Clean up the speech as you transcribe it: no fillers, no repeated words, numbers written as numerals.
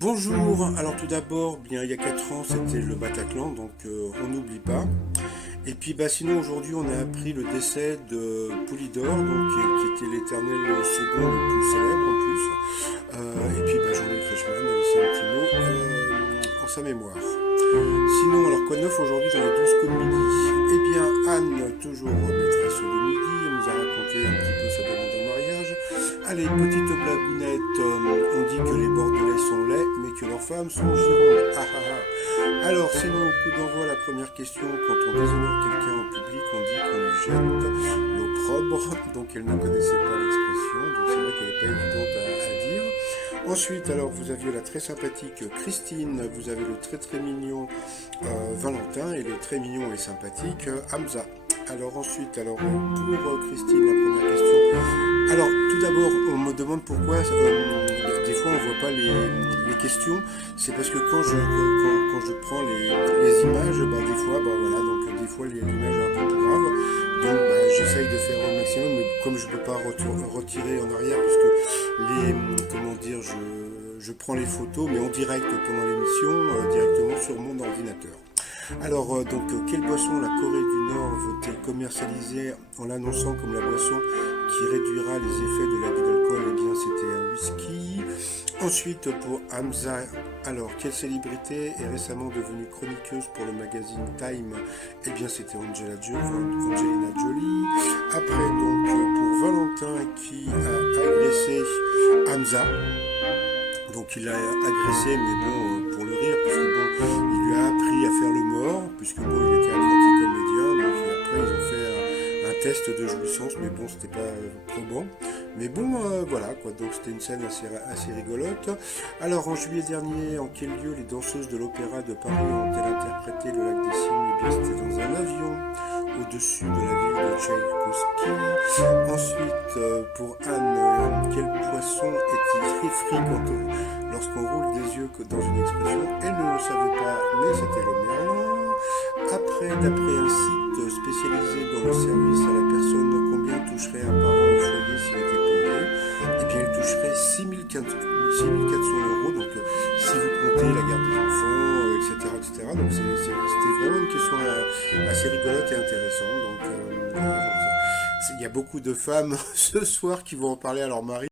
Bonjour, alors tout d'abord, bien il y a 4 ans c'était le Bataclan, donc on n'oublie pas. Et puis sinon aujourd'hui on a appris le décès de Poulidor, donc qui était l'éternel second le plus célèbre en plus. Et puis Jean-Luc Reichmann a laissé un petit mot en sa mémoire. Sinon, alors quoi de neuf aujourd'hui dans les 12 coups de midi? Eh bien Anne, toujours maîtresse de midi, elle nous a raconté un petit peu sa demande en mariage. Allez, petite blagounette, on dit que les Bordelais sont laids, mais que leurs femmes sont girondes. Ah ah ah. Alors, sinon, au coup d'envoi, la première question, quand on déshonore quelqu'un en public, on dit qu'on lui jette l'opprobre, donc elle ne connaissait pas l'expression, donc c'est vrai qu'elle n'est pas évidente à dire. Ensuite, alors, vous aviez la très sympathique Christine, vous avez le très très mignon Valentin, et le très mignon et sympathique Hamza. Alors ensuite, pour Christine, la première question. Alors, tout d'abord, on me demande pourquoi, des fois, on ne voit pas les questions. C'est parce que quand je prends les images, des fois, voilà, donc des fois, l'image est un peu grave. Donc, j'essaye de faire au maximum, mais comme je ne peux pas retirer en arrière, parce que comment dire, je prends les photos, mais en direct pendant l'émission, directement sur mon ordinateur. Alors, quelle boisson la Corée du Nord veut-elle commercialiser en l'annonçant comme la boisson qui réduira les effets de l'abus d'alcool? Eh bien, c'était un whisky. Ensuite, pour Hamza, alors, quelle célébrité est récemment devenue chroniqueuse pour le magazine Time? Eh bien, c'était Angelina Jolie. Après, pour Valentin qui a agressé Hamza. Donc il l'a agressé, mais bon, pour le rire, puisque bon, il lui a appris à faire le mort, puisque bon, il était apprenti comédien, donc et après ils ont fait un test de jouissance, mais bon, c'était pas probant. Mais bon, voilà, quoi, donc c'était une scène assez rigolote. Alors, en juillet dernier, en quel lieu les danseuses de l'Opéra de Paris ont-elles interprété le Lac des Cygnes? Eh bien, c'était dans un avion au-dessus de la ville de Tchaïkovski. Ensuite, pour Anne, quel poisson est-il fréquent lorsqu'on roule des yeux que dans une expression? Elle ne le savait pas, mais c'était le merlan. Après, d'après un site spécialisé dans le service à la personne, combien toucherait un parent au foyer s'il était payé? Eh bien, il toucherait 6 400 euros. Donc, si vous comptez la garde des enfants, etc. Donc, c'était vraiment une question assez rigolote et intéressante. Donc, il y a beaucoup de femmes ce soir qui vont en parler à leur mari.